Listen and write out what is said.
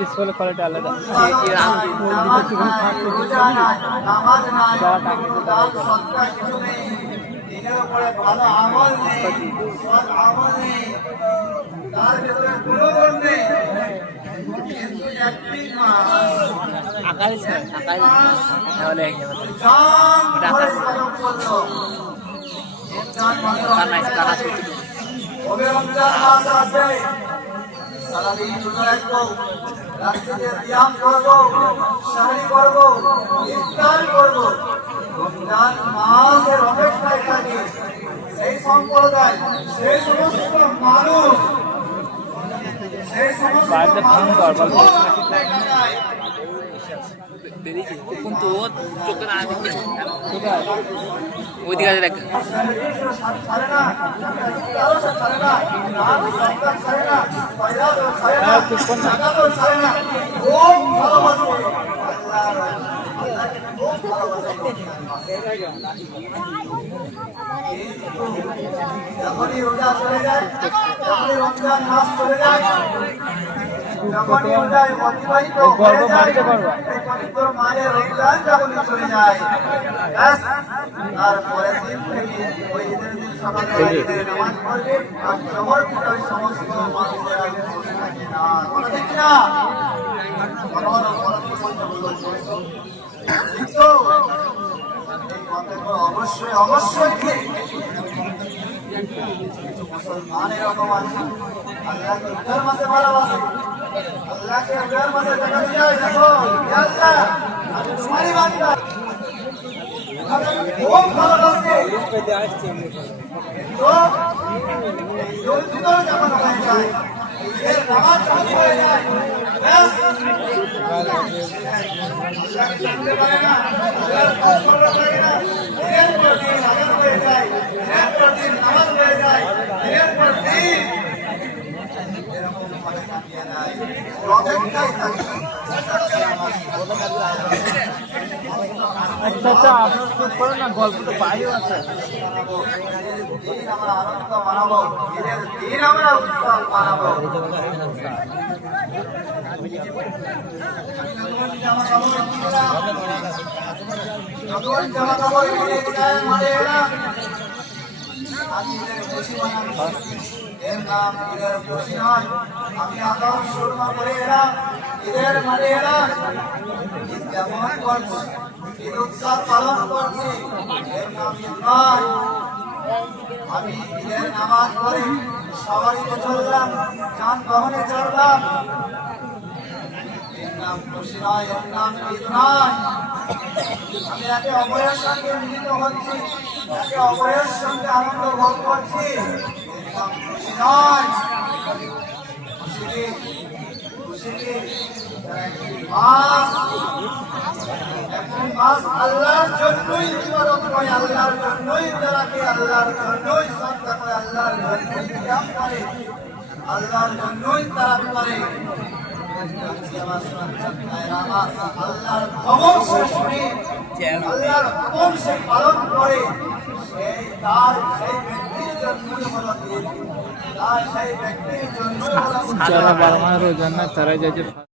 Display quality আলাদা আকাশ তাহলে সারাদিন রোজা রাখবো, রাত্রিতে ব্যায়াম করবো, সাহারি করবো, ইফতার করবো, রমজান মাসের অপেক্ষায় থাকি। সেই সম্প্রদায়, সেই সমস্ত মানুষ, সেই সমস্ত কিন্তু চোখে না ওই দিকে আছে দেখ যখনই রোজা চলে যায়, যখনই রমজান মাস চলে যায়, যখনই রোজায় অতিবাহিত হয়ে যায়, পবিত্র মায়ের রমজান যখনই চলে যায়, তারপরে দিন থেকে ওই ঈদের দিন সকালে ঈদের নামাজ পড়বে আর সমর্পিত ওই সমস্ত মানুষের আগে চলে থাকে না। কোনো ঠিক না? অবশ্যই অবশ্যই ঠিক। মুসলমান এরকম আছে, আল্লাহকে উদার মাঝে ভালোবাসে, আল্লাহকে উদার মাঝে দেখা যায়। দেখো আল্লাহ আমি তোমারই বান্দা, খুব ভালোবাসে। তো জলদি করে যখন হয়ে যায়, এর নামাজ চালু হয়ে যায়, জানতে পারে না, এরপর দিন আজান হয়ে যায়, এরপর দিন নামাজ হয়ে যায়, এরপর দিন এরকম ভাবে কাটিয়ে দেয়। অপেক্ষায় থাকে। আচ্ছা আপনার চুপ করো না, গল্প তো বাইরেও আছে। আমরা আনন্দ মানাবো, ঈদের দিন আমরা উৎসব মানাবো। নতুন জামা কাপড় কিনে গায়ে মারে এরা, আমি ঈদের খুশি মানাবো। এর নাম ঈদের খুশি নয়, আমি আকাশ সুরমা করে এরা ঈদের মানে এরা ঈদ যেমন করছি, ঈদ উৎসব পালন করছি, এর নাম ঈদ নয়। আমি ঈদের নামাজ পড়ে সবাইকে চললাম, যানবাহনে চড়লাম, এর নাম খুশি নয়, এর নাম ঈদ নয়। আমি একে অপরের সঙ্গে মিলিত হচ্ছি, একে অপরের সঙ্গে আনন্দ ভোগ করছি, এর নাম খুশি নয়। খুশি কি? খুশি কি? মাস আল্লাহর জন্যই ইবাদত করে, আল্লাহর জন্যই তারাকে, আল্লাহর জন্যই সাদকা করে, আল্লাহর জন্যই কিয়াম করে, আল্লাহর জন্যই তারাক করে। আল্লাহর খবর সে শুনে, আল্লাহর হুকুম সে পালন করে, সেই তার সেই ব্যক্তির জন্যই হলো ঈদ, তার সেই ব্যক্তির জন্যই হলো যারা বাবা রোজানা তারা যাচ্ছে